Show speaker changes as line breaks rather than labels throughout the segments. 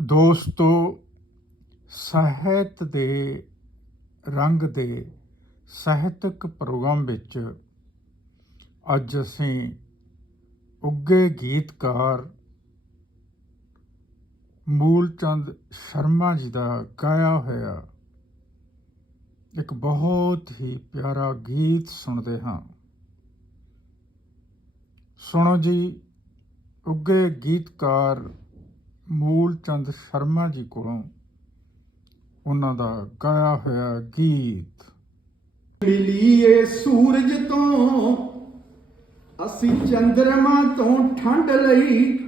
ਦੋਸਤੋ, ਸਾਹਿਤ ਦੇ ਰੰਗ ਦੇ ਸਾਹਿਤਕ ਪ੍ਰੋਗਰਾਮ ਵਿੱਚ ਅੱਜ ਅਸੀਂ ਉੱਗੇ ਗੀਤਕਾਰ ਮੂਲਚੰਦ ਸ਼ਰਮਾ ਜੀ ਦਾ ਗਾਇਆ ਹੋਇਆ ਇੱਕ ਬਹੁਤ ਹੀ ਪਿਆਰਾ ਗੀਤ ਸੁਣਦੇ ਹਾਂ। ਸੁਣੋ ਜੀ ਉੱਗੇ ਗੀਤਕਾਰ ਮੂਲ ਚੰਦ ਸ਼ਰਮਾ ਜੀ ਕੋਲੋਂ ਉਹਨਾਂ ਦਾ ਗਾਇਆ ਹੋਇਆ ਗੀਤ।
ਮਿਲੀਏ ਸੂਰਜ ਤੋਂ, ਅਸੀਂ ਚੰਦਰਮਾ ਤੋਂ ਠੰਡ ਲਈ।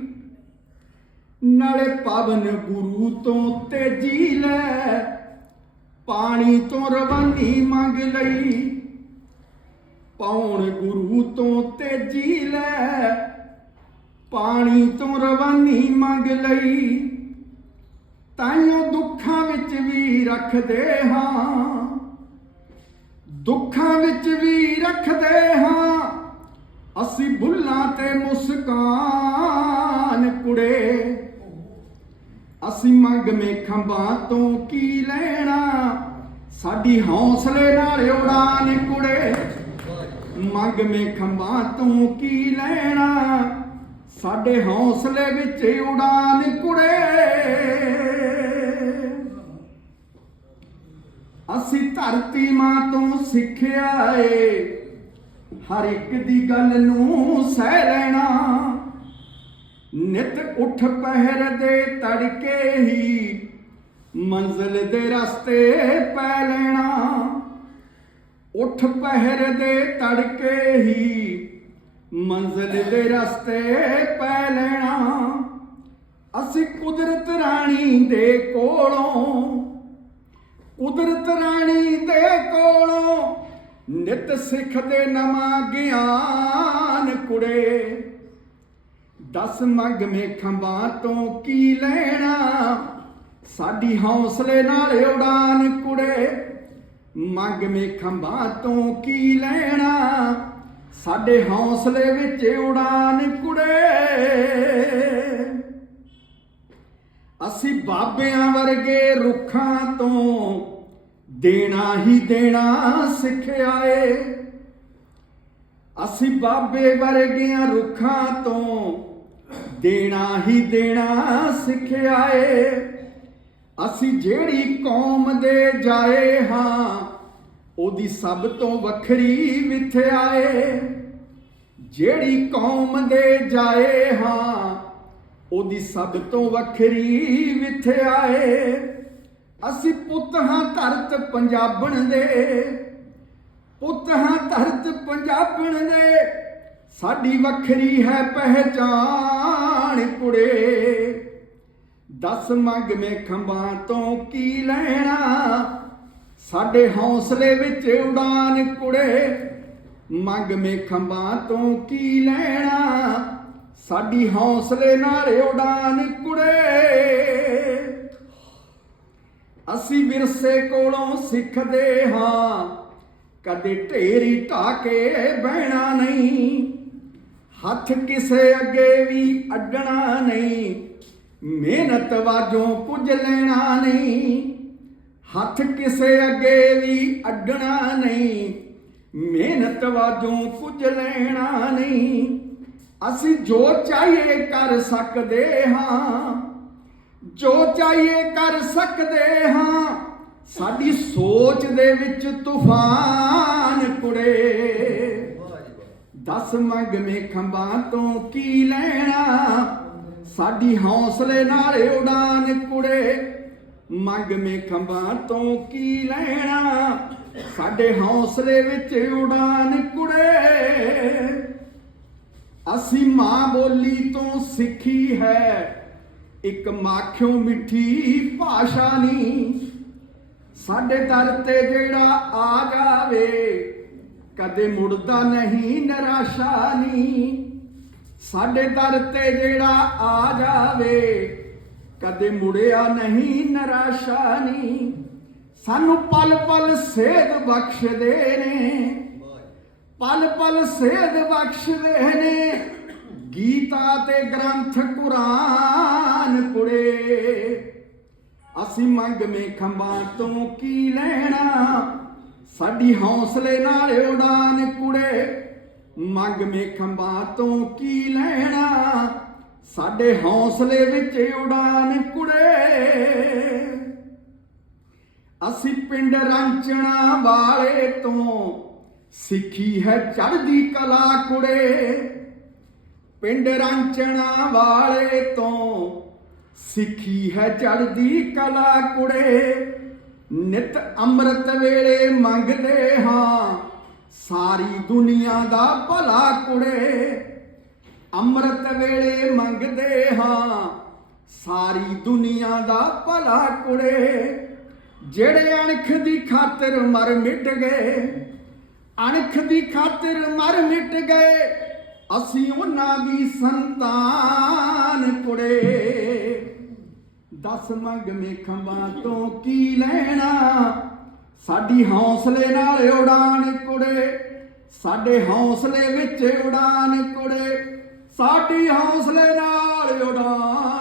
ਨਾਲੇ ਪਵਨ ਗੁਰੂ ਤੋਂ ਤੇਜੀ ਲੈ, ਪਾਣੀ ਤੋਂ ਰਵਾਨੀ ਮੰਗ ਲਈ। ਪਾਉਣ ਗੁਰੂ ਤੋਂ ਤੇਜੀ ਲੈ ਪਾਣੀ ਤੋਂ ਰਵਾਨੀ ਮੰਗ ਲਈ, ਤਾਈਓ ਦੁੱਖਾਂ ਵਿੱਚ ਵੀ ਰੱਖਦੇ ਹਾਂ। ਦੁੱਖਾਂ ਵਿੱਚ ਵੀ ਰੱਖਦੇ ਹਾਂ, ਅਸੀਂ ਬੁੱਲਾਂ ਤੇ ਮੁਸਕਾਨ ਕੁੜੇ। ਅਸੀਂ ਮੰਗ ਖੰਭਾਂ ਤੋਂ ਕੀ ਲੈਣਾ, ਸਾਡੀ ਹੌਸਲੇ ਨਾਲ ਉਡਾਨ ਕੁੜੇ। ਮੰਗ ਖੰਭਾਂ ਤੋਂ ਕੀ ਲੈਣਾ ਸਾਡੇ ਹੌਸਲੇ ਵਿੱਚ ਉਡਾਨ ਕੁੜੇ। ਅਸੀਂ ਧਰਤੀ ਮਾਂ ਤੋਂ ਸਿੱਖਿਆ ਏ, ਹਰ ਇੱਕ ਦੀ ਗੱਲ ਨੂੰ ਸਹਿ ਲੈਣਾ। ਨਿਤ ਉੱਠ ਪਹਿਰ ਦੇ ਤੜਕੇ ਹੀ ਮੰਜ਼ਲ ਦੇ ਰਸਤੇ ਪੈ ਲੈਣਾ। ਉੱਠ ਪਹਿਰ ਦੇ ਤੜਕੇ ਹੀ ਮੰਜ਼ਲ ਦੇ ਰਸਤੇ ਪੈ ਲੈਣਾ। ਅਸੀਂ ਕੁਦਰਤ ਰਾਣੀ ਦੇ ਕੋਲੋਂ, ਕੁਦਰਤ ਰਾਣੀ ਦੇ ਕੋਲੋਂ ਨਿਤ ਸਿੱਖਦੇ ਨਵਾਂ ਗਿਆਨ ਕੁੜੇ। ਦਸ ਮੰਗ ਮੇ ਖੰਭਾਂ ਤੋਂ ਕੀ ਲੈਣਾ? ਸਾਡੀ ਹੌਸਲੇ ਨਾਲ ਉਡਾਨ ਕੁੜੇ। ਮੰਗ ਮੇ ਖੰਭਾਂ ਤੋਂ ਕੀ ਲੈਣਾ? ਸਾਡੇ ਹੌਸਲੇ ਵਿੱਚ ਉਡਾਨ ਕੁੜੇ। ਅਸੀਂ ਬਾਬਿਆਂ ਵਰਗੇ ਰੁੱਖਾਂ ਤੋਂ ਦੇਣਾ ਹੀ ਦੇਣਾ ਸਿੱਖਿਆ ਏ ਅਸੀਂ ਬਾਬੇ ਵਰਗਿਆਂ ਰੁੱਖਾਂ ਤੋਂ ਦੇਣਾ ਹੀ ਦੇਣਾ ਸਿੱਖਿਆ ਏ ਅਸੀਂ ਜਿਹੜੀ ਕੌਮ ਦੇ ਜਾਏ ਹਾਂ ਉਹਦੀ ਸਭ ਤੋਂ ਵੱਖਰੀ ਮਿੱਥਿਆ ਏ ਜਿਹੜੀ ਕੌਮ ਦੇ ਜਾਏ ਹਾਂ, ਉਹਦੀ ਸਭ ਤੋਂ ਵੱਖਰੀ ਵਿਥਿਆ ਏ ਅਸੀਂ ਪੁੱਤ ਹਾਂ ਧਰਤ ਪੰਜਾਬਣ ਦੇ, ਪੁੱਤ ਹਾਂ ਧਰਤ ਪੰਜਾਬਣ ਦੇ, ਸਾਡੀ ਵੱਖਰੀ ਹੈ ਪਹਿਚਾਣ ਕੁੜੇ। ਦਸ ਮੰਗ ਮੇ ਖੰਭਾਂ ਤੋਂ ਕੀ ਲੈਣਾ ਸਾਡੇ ਹੌਸਲੇ ਵਿੱਚ ਉਡਾਨ ਕੁੜੇ। ਮੰਗ ਮੇ ਖੰਭਾਂ ਤੋਂ ਕੀ ਲੈਣਾ? ਸਾਡੀ ਹੌਸਲੇ ਨਾਲ ਉਡਾਨ ਕੁੜੇ। ਅਸੀਂ ਵਿਰਸੇ ਕੋਲੋਂ ਸਿੱਖਦੇ ਹਾਂ। ਕਦੇ ਢੇਰੀ ਢਾਕੇ ਬਹਿਣਾ ਨਹੀਂ। ਹੱਥ ਕਿਸੇ ਅੱਗੇ ਵੀ ਅੱਡਣਾ ਨਹੀਂ। ਮਿਹਨਤ ਵਾਜੋਂ ਕੁਝ ਲੈਣਾ ਨਹੀਂ। ਹੱਥ ਕਿਸੇ ਅੱਗੇ ਵੀ ਅੱਡਣਾ ਨਹੀਂ। ਮਿਹਨਤ ਵਾਜੋਂ ਕੁਝ ਲੈਣਾ ਨਹੀਂ। ਅਸੀਂ ਜੋ ਚਾਹੀਏ ਕਰ ਸਕਦੇ ਹਾਂ। ਜੋ ਚਾਹੀਏ ਕਰ ਸਕਦੇ ਹਾਂ। ਸਾਡੀ ਸੋਚ ਦੇ ਵਿੱਚ ਤੂਫਾਨ ਕੁੜੇ। ਦਸ ਮੰਗ ਮੇ ਤੋਂ ਕੀ ਲੈਣਾ? ਸਾਡੀ ਹੌਸਲੇ ਨਾਲ ਉਡਾਨ ਕੁੜੇ। ਮੰਗ ਮੇ ਖੰਭਾਂ ਤੋਂ ਕੀ ਲੈਣਾ? ਸਾਡੇ ਹੌਸਲੇ ਵਿੱਚ ਉਡਾਨ ਕੁੜੇ। ਅਸੀਂ ਮਾਂ ਬੋਲੀ ਤੋਂ ਸਿੱਖੀ ਹੈ, ਇੱਕ ਮਾਖਿਓ ਮਿੱਠੀ ਭਾਸ਼ਾ ਨਹੀਂ ਸਾਡੇ ਦਰ ਤੇ ਜਿਹੜਾ ਆ ਜਾਵੇ, ਕਦੇ ਮੁੜਦਾ ਨਹੀਂ, ਨਿਰਾਸ਼ਾ ਨਹੀਂ ਸਾਡੇ ਦਰ ਤੇ ਜਿਹੜਾ ਆ ਜਾਵੇ ਕਦੇ ਮੁੜਿਆ ਨਹੀਂ ਨਿਰਾਸ਼ਾ ਨਹੀਂ ਸਾਨੂੰ ਪਲ ਪਲ ਸੇਧ ਬਖਸ਼ਦੇ ਨੇ। ਪਲ ਪਲ ਸੇਧ ਬਖਸ਼ਦੇ ਨੇ। ਗੀਤਾ ਤੇ ਗ੍ਰੰਥ ਕੁਰਾਨ ਕੁੜੇ ਅਸੀਂ ਮੰਗਵੇਂ ਖੰਬਾਂ ਤੋਂ ਕੀ ਲੈਣਾ? ਸਾਡੀ ਹੌਸਲੇ ਨਾਲ ਉਡਾਨ ਕੁੜੇ। ਮੰਗਵੇਂ ਖੰਬਾਂ ਤੋਂ ਕੀ ਲੈਣਾ? ਸਾਡੇ ਹੌਸਲੇ ਵਿੱਚ ਉਡਾਨ ਕੁੜੇ। ਅਸੀਂ ਪਿੰਡ ਰਾਂਚਣਾ ਵਾਲੇ ਤੋਂ ਸਿੱਖੀ ਹੈ ਚੜ੍ਹਦੀ ਕਲਾ ਕੁੜੇ। ਪਿੰਡ ਰਾਂਚਣਾ ਵਾਲੇ ਤੋਂ ਸਿੱਖੀ ਹੈ ਚੜ੍ਹਦੀ ਕਲਾ ਕੁੜੇ। ਨਿਤ ਅੰਮ੍ਰਿਤ ਵੇਲੇ ਮੰਗਦੇ ਹਾਂ, ਸਾਰੀ ਦੁਨੀਆ ਦਾ ਭਲਾ ਕੁੜੇ। ਅੰਮ੍ਰਿਤ ਵੇਲੇ ਮੰਗਦੇ ਹਾਂ। ਸਾਰੀ ਦੁਨੀਆ ਦਾ ਭਲਾ ਕੁੜੇ, ਜਿਹੜੇ ਅਣਖ ਦੀ ਖਾਤਰ ਮਰ ਮਿਟ ਗਏ, ਅਣਖ ਦੀ ਖਾਤਰ ਮਰ ਮਿਟ ਗਏ, ਅਸੀਂ ਉਹਨਾਂ ਦੀ ਸੰਤਾਨ ਕੁੜੇ। ਦਸ ਮੰਗ ਮੇਖਾਂ ਤੋਂ ਕੀ ਲੈਣਾ? ਸਾਡੀ ਹੌਸਲੇ ਨਾਲ ਉਡਾਨ ਕੁੜੇ, ਸਾਡੇ ਹੌਸਲੇ ਵਿੱਚ ਉਡਾਨ ਕੁੜੇ। ਸਾਡੀ ਹੌਸਲੇ ਨਾਲ ਉਡਾਨ